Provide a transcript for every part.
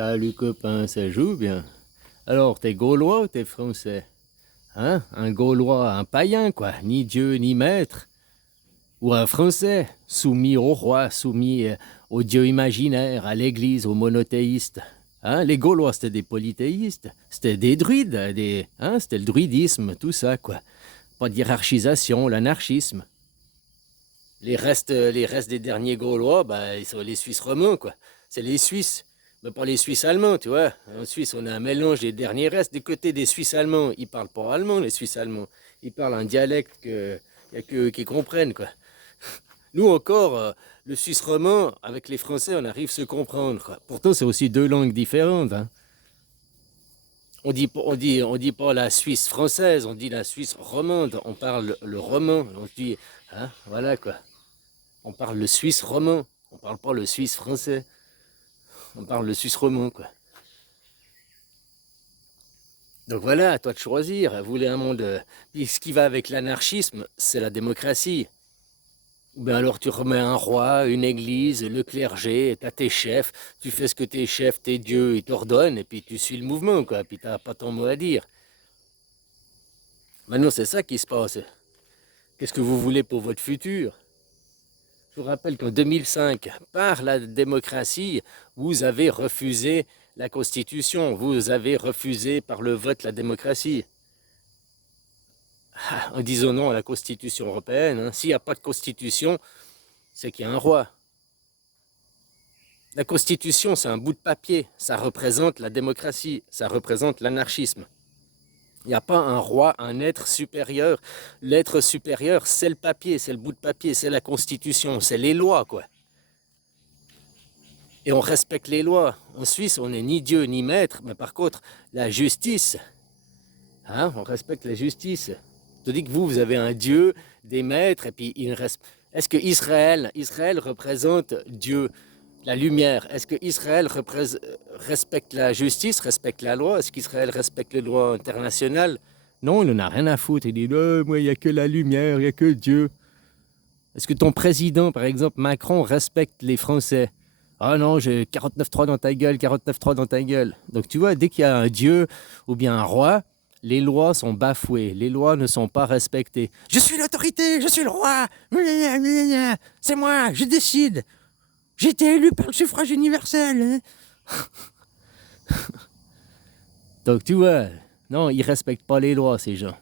Salut copain, ça joue bien. Alors, t'es gaulois ou t'es français? Hein? Un gaulois, un païen quoi, ni dieu ni maître. Ou un français, soumis au roi, soumis au dieu imaginaire, à l'église, aux monothéistes. Hein? Les gaulois c'était des polythéistes, c'était des druides, c'était le druidisme, tout ça quoi. Pas de hiérarchisation, l'anarchisme. Les restes des derniers Gaulois, bah, ils sont les Suisses romands, quoi. C'est les Suisses, mais pas les Suisses allemands, tu vois. En Suisse, on a un mélange des derniers restes. Du côté des Suisses allemands, ils parlent pas allemand, les Suisses allemands. Ils parlent un dialecte que y a que eux qui comprennent, quoi. Nous encore, le Suisse roman, avec les Français, on arrive à se comprendre, quoi. Pourtant, c'est aussi deux langues différentes, hein. On dit pas la Suisse française, on dit la Suisse romande. On parle le roman. On dit, hein, voilà quoi. On parle le suisse roman, on parle pas le suisse français, on parle le suisse roman, quoi. Donc voilà, à toi de choisir. Vous voulez un monde. Puis ce qui va avec l'anarchisme, c'est la démocratie. Ou bien alors tu remets un roi, une église, le clergé, t'as tes chefs, tu fais ce que tes chefs, tes dieux, ils t'ordonnent, et puis tu suis le mouvement, quoi. Puis t'as pas ton mot à dire. Maintenant, c'est ça qui se passe. Qu'est-ce que vous voulez pour votre futur? Je vous rappelle qu'en 2005, par la démocratie, vous avez refusé la Constitution, vous avez refusé par le vote la démocratie. En disant non à la Constitution européenne, hein. S'il n'y a pas de Constitution, c'est qu'il y a un roi. La Constitution, c'est un bout de papier, ça représente la démocratie, ça représente l'anarchisme. Il n'y a pas un roi, un être supérieur. L'être supérieur, c'est le papier, c'est le bout de papier, c'est la Constitution, c'est les lois, quoi. Et on respecte les lois. En Suisse, on n'est ni Dieu ni maître, mais par contre, la justice, hein, on respecte la justice. Je te dis que vous avez un Dieu, des maîtres, et puis il reste. Est-ce que Israël représente Dieu, la lumière? Est-ce que Israël respecte la justice, respecte la loi? Est-ce qu'Israël respecte le droit international? Non, il n'en a rien à foutre. Il dit, moi, il n'y a que la lumière, il n'y a que Dieu. Est-ce que ton président, par exemple, Macron, respecte les Français? Ah non, j'ai 49.3 dans ta gueule, 49.3 dans ta gueule. Donc tu vois, dès qu'il y a un dieu ou bien un roi, les lois sont bafouées, les lois ne sont pas respectées. Je suis l'autorité, je suis le roi, c'est moi, je décide. J'ai été élu par le suffrage universel. Donc tu vois, non, ils ne respectent pas les lois, ces gens.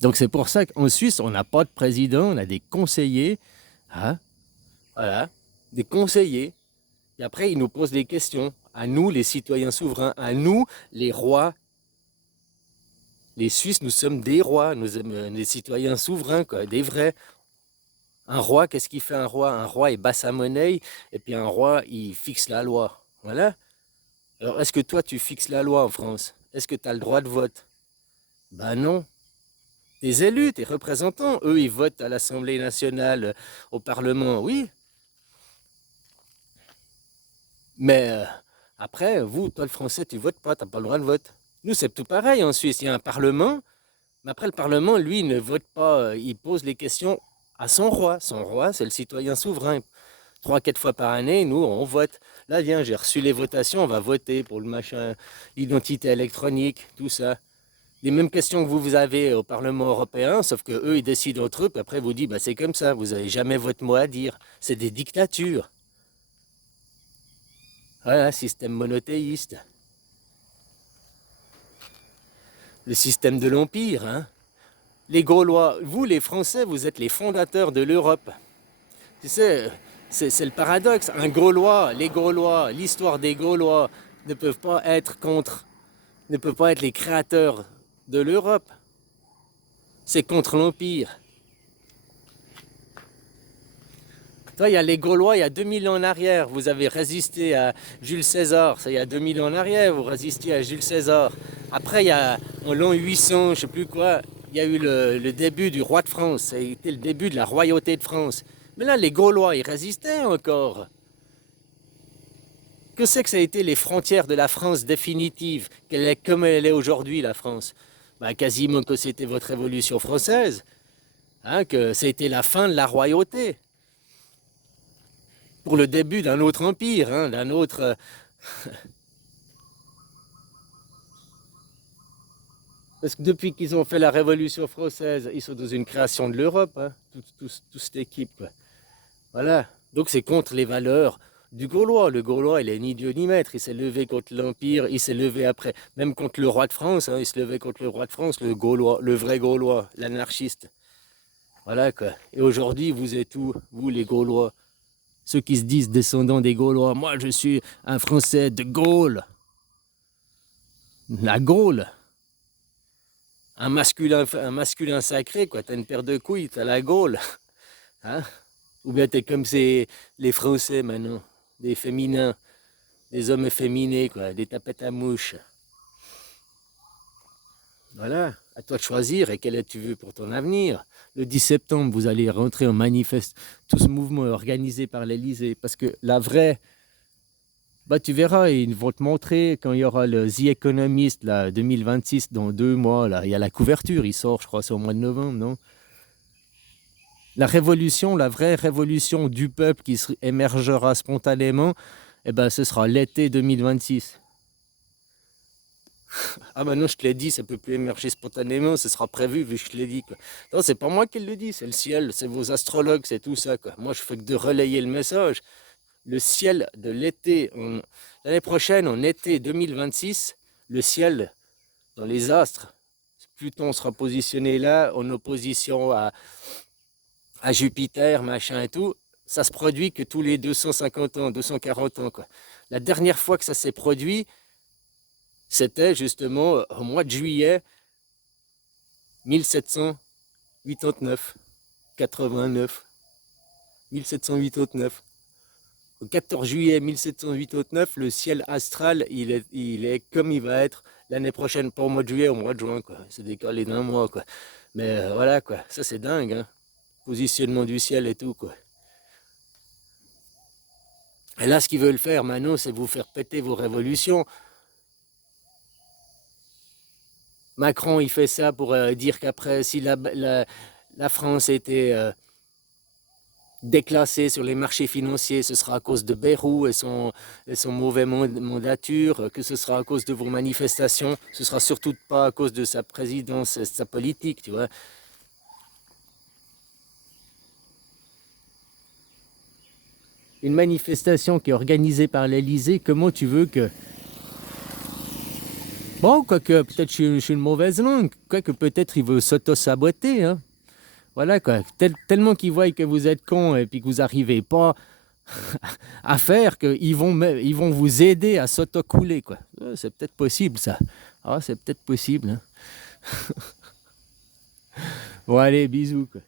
Donc c'est pour ça qu'en Suisse, on n'a pas de président, on a des conseillers. Hein, voilà, des conseillers. Et après, ils nous posent des questions. À nous, les citoyens souverains, à nous, les rois. Les Suisses, nous sommes des rois, nous sommes des citoyens souverains, quoi, des vrais. Un roi, qu'est-ce qu'il fait un roi? Un roi, il bat sa monnaie, et puis un roi, il fixe la loi. Voilà. Alors, est-ce que toi, tu fixes la loi en France? Est-ce que tu as le droit de vote? Ben non. Tes élus, tes représentants, eux, ils votent à l'Assemblée nationale, au Parlement, oui. Mais après, vous, toi le français, tu votes pas, tu n'as pas le droit de vote. Nous, c'est tout pareil en Suisse. Il y a un parlement, mais après le parlement, lui, il ne vote pas. Il pose les questions à son roi. Son roi, c'est le citoyen souverain. 3, 4 fois par année, nous, on vote. Là, viens, j'ai reçu les votations, on va voter pour le machin, l'identité électronique, tout ça. Les mêmes questions que vous avez au Parlement européen, sauf que eux, ils décident entre eux, puis après, vous dites, bah, c'est comme ça, vous n'avez jamais votre mot à dire. C'est des dictatures. Voilà, système monothéiste. Le système de l'Empire, hein. Les Gaulois, vous les Français, vous êtes les fondateurs de l'Europe. Tu sais, c'est le paradoxe. Un Gaulois, les Gaulois, l'histoire des Gaulois ne peuvent pas être contre, ne peuvent pas être les créateurs de l'Europe. C'est contre l'Empire. Toi, il y a les Gaulois, il y a 2000 ans en arrière, vous avez résisté à Jules César. Ça, il y a 2000 ans en arrière, vous résistiez à Jules César. Après, il y a en l'an 800, je sais plus quoi, il y a eu le début du roi de France. Ça a été le début de la royauté de France. Mais là, les Gaulois, ils résistaient encore. Que c'est que ça a été les frontières de la France définitive, comme elle est aujourd'hui, la France? Ben, quasiment que c'était votre révolution française, hein, que c'était la fin de la royauté. Pour le début d'un autre empire, hein, d'un autre. Parce que depuis qu'ils ont fait la Révolution française, ils sont dans une création de l'Europe, hein, toute cette équipe, quoi. Voilà. Donc c'est contre les valeurs du Gaulois. Le Gaulois, il est ni Dieu ni maître. Il s'est levé contre l'Empire, il s'est levé après, même contre le roi de France, hein, il se levait contre le roi de France, le Gaulois, le vrai Gaulois, l'anarchiste. Voilà quoi. Et aujourd'hui, vous êtes où, vous les Gaulois? Ceux qui se disent descendants des Gaulois. Moi, je suis un Français de Gaulle. La Gaule. Un masculin sacré, quoi. T'as une paire de couilles, t'as la Gaule. Hein? Ou bien t'es comme les Français maintenant. Des féminins. Des hommes efféminés, quoi. Des tapettes à mouches. Voilà. À toi de choisir et quel est tu veux pour ton avenir. Le 10 septembre, vous allez rentrer en manifeste. Tout ce mouvement est organisé par l'Élysée. Parce que la vraie... Bah, tu verras, ils vont te montrer quand il y aura le The Economist, là, 2026, dans 2 mois. Là, il y a la couverture, il sort, je crois, c'est au mois de novembre, non? La révolution, la vraie révolution du peuple qui émergera spontanément, eh ben, ce sera l'été 2026. Ah maintenant je te l'ai dit, ça peut plus émerger spontanément, ce sera prévu vu que je te l'ai dit, quoi. Non, c'est pas moi qui le dis, c'est le ciel, c'est vos astrologues, c'est tout ça, quoi. Moi je fais que de relayer le message. Le ciel de l'été, l'année prochaine, en été 2026, le ciel dans les astres, Pluton sera positionné là, en opposition à Jupiter, machin et tout. Ça se produit que tous les 250 ans, 240 ans, quoi. La dernière fois que ça s'est produit, c'était justement au mois de juillet 1789, 89, 1789. Au 14 juillet 1789, le ciel astral, il est comme il va être l'année prochaine, pas au mois de juillet, au mois de juin, quoi. C'est décalé d'un mois, quoi. Mais voilà, quoi. Ça, c'est dingue, hein. Positionnement du ciel et tout, quoi. Et là, ce qu'ils veulent faire maintenant, c'est vous faire péter vos révolutions. Macron, il fait ça pour dire qu'après, si la France était déclassée sur les marchés financiers, ce sera à cause de Bayrou et son mauvais mandature, que ce sera à cause de vos manifestations, ce sera surtout pas à cause de sa présidence et de sa politique, tu vois. Une manifestation qui est organisée par l'Élysée, comment tu veux que... Bon, quoique peut-être je suis une mauvaise langue, quoique peut-être il veut s'auto-saboter, hein. Voilà quoi, tellement qu'ils voient que vous êtes con et puis que vous n'arrivez pas à faire qu'ils ils vont vous aider à s'auto-couler, quoi. C'est peut-être possible ça. Ah, c'est peut-être possible, hein. Bon allez, bisous, quoi.